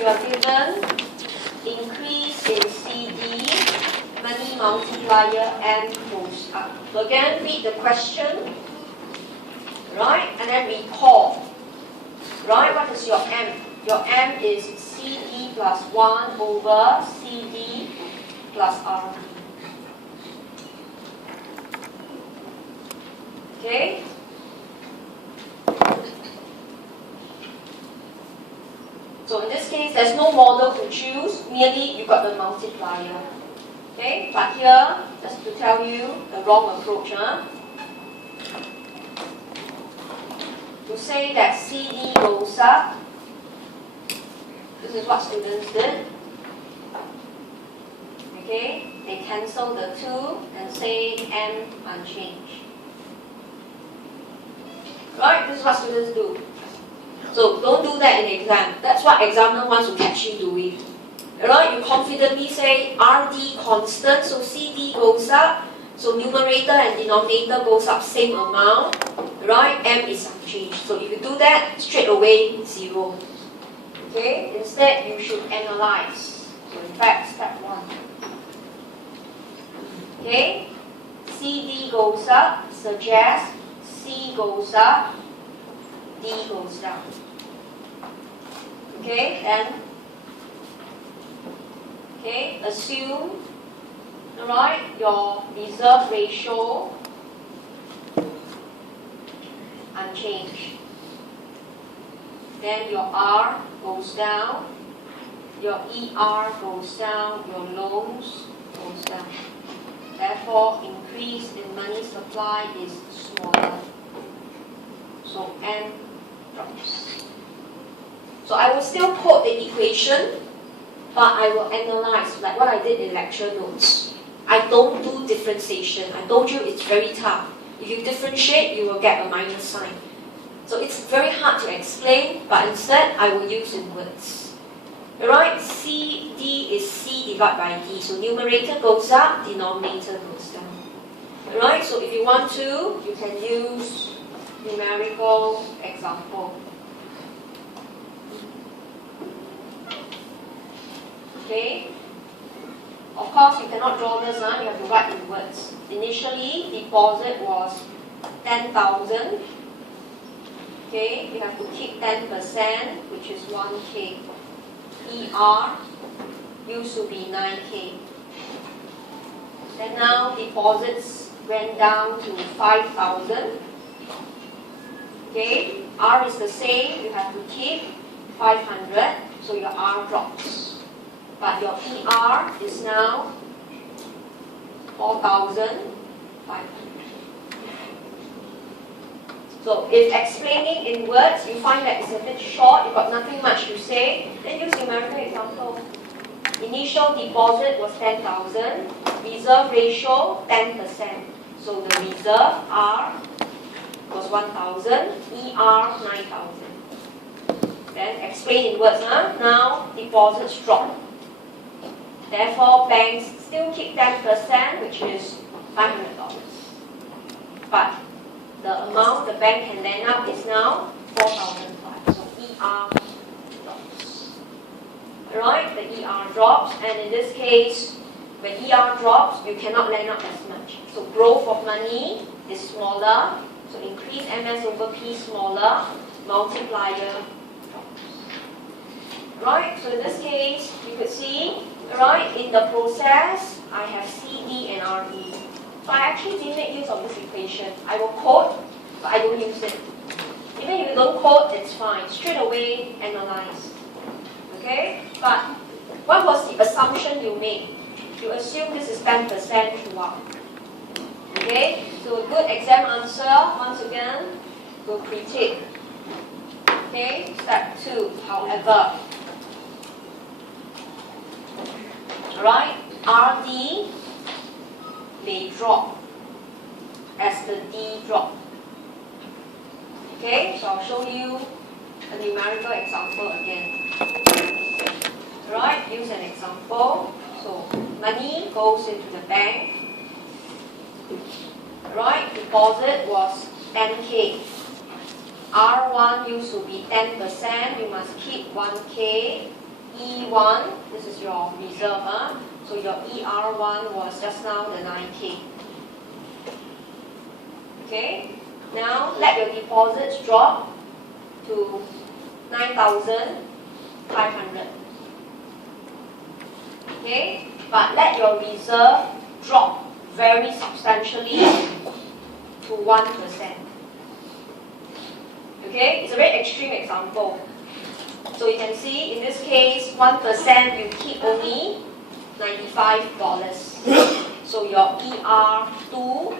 you are given increase in CD, money multiplier M goes up. So again, read the question, right? And then recall, right? What is your M? Your M is CD plus 1 over CD plus RD. Okay? So in this case, there's no model to choose, merely you got the multiplier. Okay? But here, just to tell you the wrong approach, to say that CD goes up, this is what students did. Okay? They cancel the 2 and say M unchanged. Right? This is what students do. So don't do that in the exam. That's what examiner wants to catch you doing. Right? You confidently say RD constant, so CD goes up, so numerator and denominator goes up same amount. Right? M is unchanged. So if you do that, straight away 0. Okay? Instead, you should analyze. So in fact, step 1. Okay? CD goes up, suggests C goes up, D goes down. Okay, then, okay, assume, alright, your reserve ratio unchanged. Then your R goes down, your ER goes down, your loans goes down. Therefore, increase in money supply is smaller. So M drops. So I will still quote the equation, but I will analyze, like what I did in lecture notes. I don't do differentiation. I told you it's very tough. If you differentiate, you will get a minus sign. So it's very hard to explain, but instead I will use in words. Alright, CD is C divided by D. So numerator goes up, denominator goes down. Alright, so if you want to, you can use numerical example. Okay? Of course, you cannot draw this, you have to write in words. Initially, deposit was 10,000. Okay, you have to keep 10%, which is 1K. ER used to be 9K. Then now deposits went down to 5,000. Okay, R is the same, you have to keep 500, so your R drops. But your ER is now 4,500. So if explaining in words, you find that it's a bit short, you've got nothing much to say, then use numerical example. Initial deposit was 10,000, reserve ratio 10%. So the reserve R was 1,000, ER 9,000. Then explain in words, now deposits drop. Therefore, banks still keep 10%, which is $500. But the amount the bank can lend out is now 4,500. So ER drops. Alright, the ER drops, and in this case, when ER drops, you cannot lend out as much. So growth of money is smaller. So increase MS over P smaller, multiplier drops. Right, so in this case, you could see, right, in the process, I have CD and RD. So I actually didn't make use of this equation. I will quote, but I don't use it. Even if you don't quote, it's fine. Straight away, analyze. Okay? But what was the assumption you made? You assume this is 10% throughout. Okay? So a good exam answer, once again, will critique. Okay? Step 2, however. Alright? RD may drop as the D drop. Okay? So I'll show you a numerical example again. Alright? Use an example. So money goes into the bank. Right, deposit was 10K. R1 used to be 10%, you must keep 1K. E1, this is your reserve, so your ER1 was just now the 9K. Okay, now let your deposits drop to 9,500. Okay, but let your reserve drop very substantially to 1%. Okay, it's a very extreme example. So you can see in this case, 1% you keep only $95. So your ER2,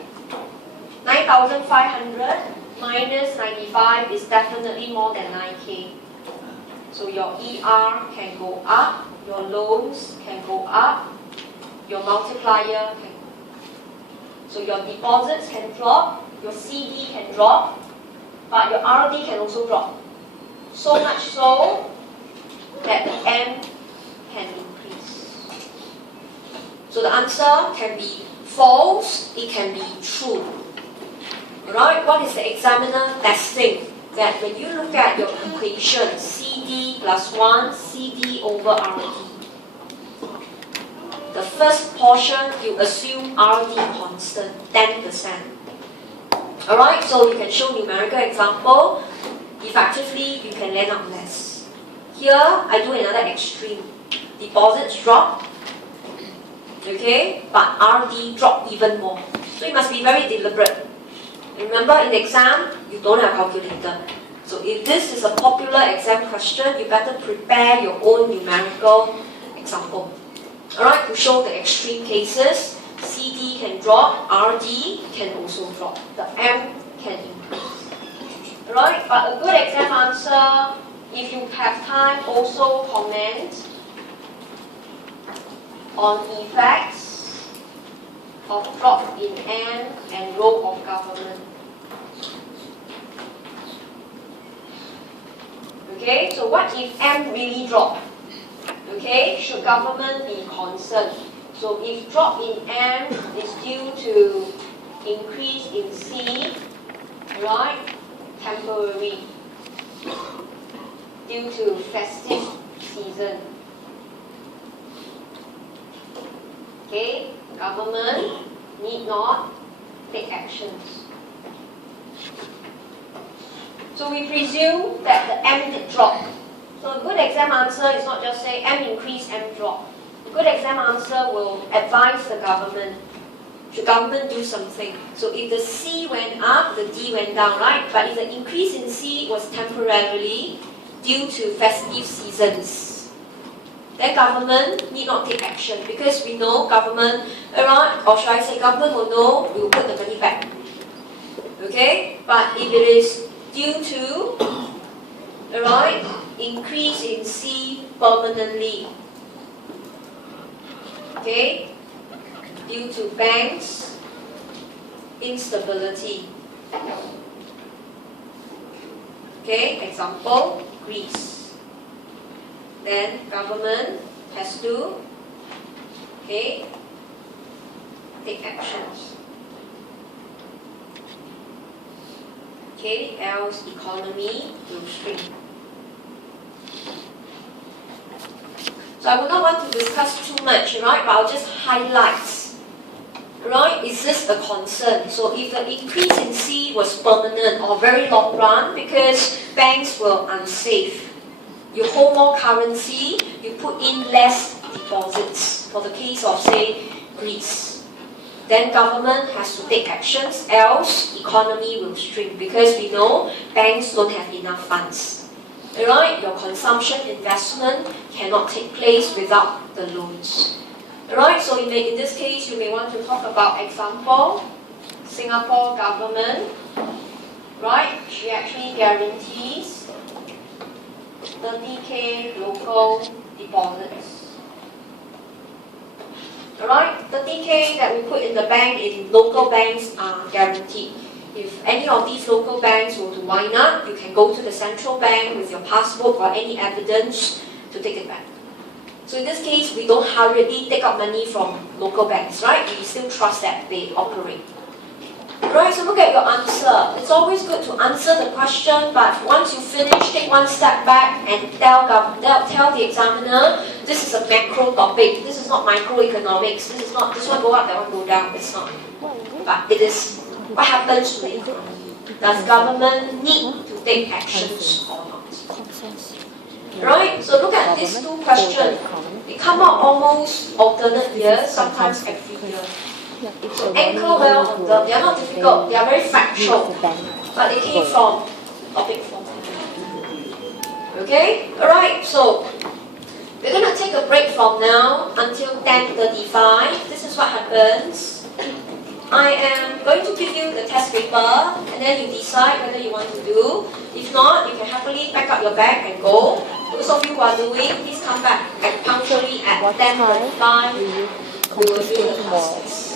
9,500 minus 95 is definitely more than 9K. So your ER can go up, your loans can go up, your multiplier can go up. So your deposits can drop, your CD can drop, but your RD can also drop. So much so that the M can increase. So the answer can be false, it can be true. Alright, what is the examiner testing? That when you look at your equation, CD plus 1, CD over RD. The first portion, you assume RD constant, 10%. Alright, so you can show numerical example. Effectively, you can lend out less. Here, I do another extreme. Deposits drop, okay, but RD drop even more. So you must be very deliberate. Remember, in the exam, you don't have a calculator. So if this is a popular exam question, you better prepare your own numerical example. Alright, to show the extreme cases, CD can drop, RD can also drop. The M can increase. Alright, but a good exam answer, if you have time, also comment on effects of drop in M and role of government. Okay, so what if M really drop? Okay, should government be concerned? So if drop in M is due to increase in C, right, temporary, due to festive season. Okay, government need not take actions. So we presume that the M did drop. So a good exam answer is not just say M increase, M drop. A good exam answer will advise the government. Should government do something? So if the C went up, the D went down, right? But if the increase in C was temporarily due to festive seasons, then government need not take action because we know government, or should I say government will know, we will put the money back. Okay? But if it is due to, alright, increase in C permanently, okay, due to banks' instability. Okay, example, Greece. Then government has to, okay, take actions. Okay, else economy will shrink. So I would not want to discuss too much, right? But I'll just highlight, right? Is this a concern? So if the increase in C was permanent or very long run, because banks were unsafe, you hold more currency, you put in less deposits. For the case of, say, Greece, then government has to take actions, else economy will shrink because we know banks don't have enough funds. Alright, your consumption investment cannot take place without the loans. Alright, so in this case, you may want to talk about example, Singapore government, right? She actually guarantees 30K local deposits. Alright, 30K that we put in the bank in local banks are guaranteed. If any of these local banks were to wind up, you can go to the central bank with your passbook or any evidence to take it back. So in this case, we don't hurriedly take out money from local banks, right? We still trust that they operate. Right, so look at your answer. It's always good to answer the question, but once you finish, take one step back and tell the examiner, this is a macro topic. This is not microeconomics. This one go up, that one go down. It's not. But it is what happens to the economy. Does government need to take actions or not? Right, so look at these two questions. They come out almost alternate years, sometimes every year. So anchor well on them. They are not difficult, they are very factual, but they came from topic 4. Okay? Alright, so we're going to take a break from now until 10:35. This is what happens. I am going to give you the test paper, and then you decide whether you want to do. If not, you can happily pack up your bag and go. Those of you who are doing, please come back punctually at 10:35. We will do the class test.